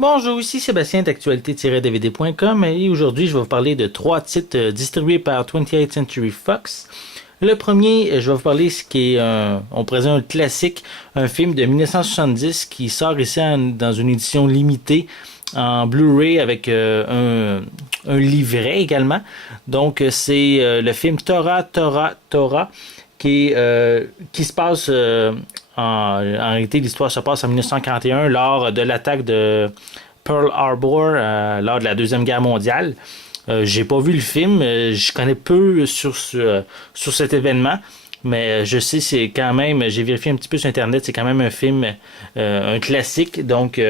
Bonjour, ici Sébastien d'actualité-dvd.com et aujourd'hui je vais vous parler de 3 titres distribués par 28th Century Fox. Le premier, je vais vous parler ce qui est, on présente un classique, un film de 1970 qui sort ici dans une édition limitée en Blu-ray avec un livret également. Donc c'est le film Tora Tora Tora qui se passe en réalité, l'histoire se passe en 1941 lors de l'attaque de Pearl Harbor lors de la Deuxième Guerre mondiale. J'ai pas vu le film, je connais peu sur cet événement, mais je sais c'est quand même, j'ai vérifié un petit peu sur internet, c'est quand même un film, un classique, donc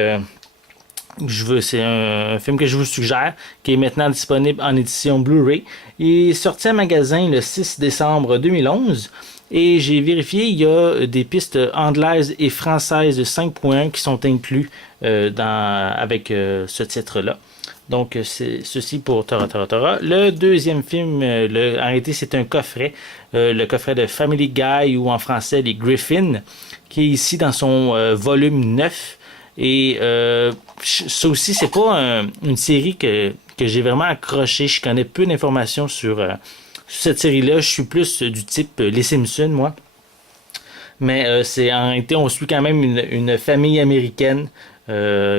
c'est un film que je vous suggère, qui est maintenant disponible en édition Blu-ray. Il est sorti en magasin le 6 décembre 2011. Et j'ai vérifié, il y a des pistes anglaises et françaises de 5.1 qui sont inclus avec ce titre-là. Donc, c'est ceci pour Tora Tora Tora. Le deuxième film, en réalité, c'est un coffret. Le coffret de Family Guy, ou en français, les Griffins, qui est ici dans son volume 9. Et ça aussi, c'est pas une série que j'ai vraiment accroché. Je connais peu d'informations sur cette série-là. Je suis plus du type Les Simpsons, moi. Mais c'est en réalité, on suit quand même une famille américaine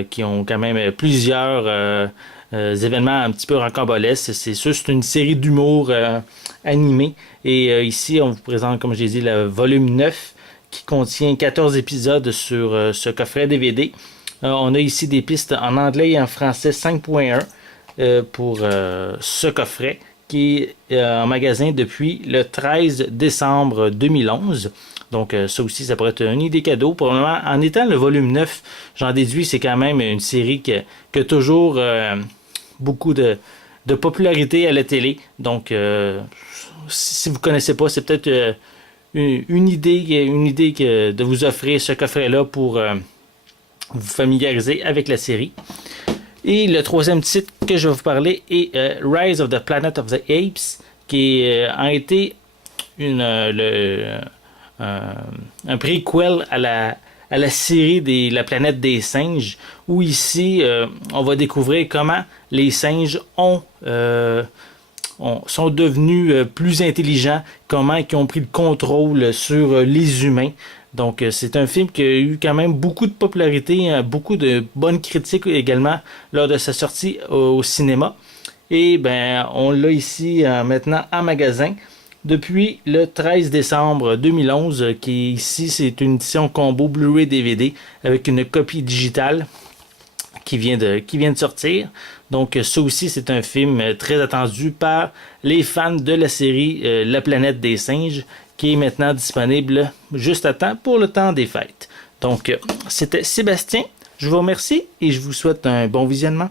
qui ont quand même plusieurs événements un petit peu rocambolesques. C'est sûr, c'est une série d'humour animé. Et ici, on vous présente, comme j'ai dit, le volume 9 qui contient 14 épisodes sur ce coffret DVD. On a ici des pistes en anglais et en français 5.1 pour ce coffret qui est en magasin depuis le 13 décembre 2011. Donc ça aussi, ça pourrait être une idée cadeau. Probablement, en étant le volume 9, j'en déduis, c'est quand même une série qui a toujours beaucoup de popularité à la télé. Donc si vous ne connaissez pas, c'est peut-être une idée de vous offrir ce coffret-là pour vous familiariser avec la série. Et le troisième titre que je vais vous parler est Rise of the Planet of the Apes, qui est en été un prequel à la série La planète des singes, où ici on va découvrir comment les singes sont devenus plus intelligents, comment ils ont pris le contrôle sur les humains. Donc c'est un film qui a eu quand même beaucoup de popularité, beaucoup de bonnes critiques également lors de sa sortie au cinéma. Et ben on l'a ici maintenant en magasin depuis le 13 décembre 2011, qui ici c'est une édition combo Blu-ray DVD avec une copie digitale qui vient de sortir. Donc ça aussi c'est un film très attendu par les fans de la série La planète des singes, qui est maintenant disponible juste à temps pour le temps des fêtes. Donc c'était Sébastien, je vous remercie et je vous souhaite un bon visionnement.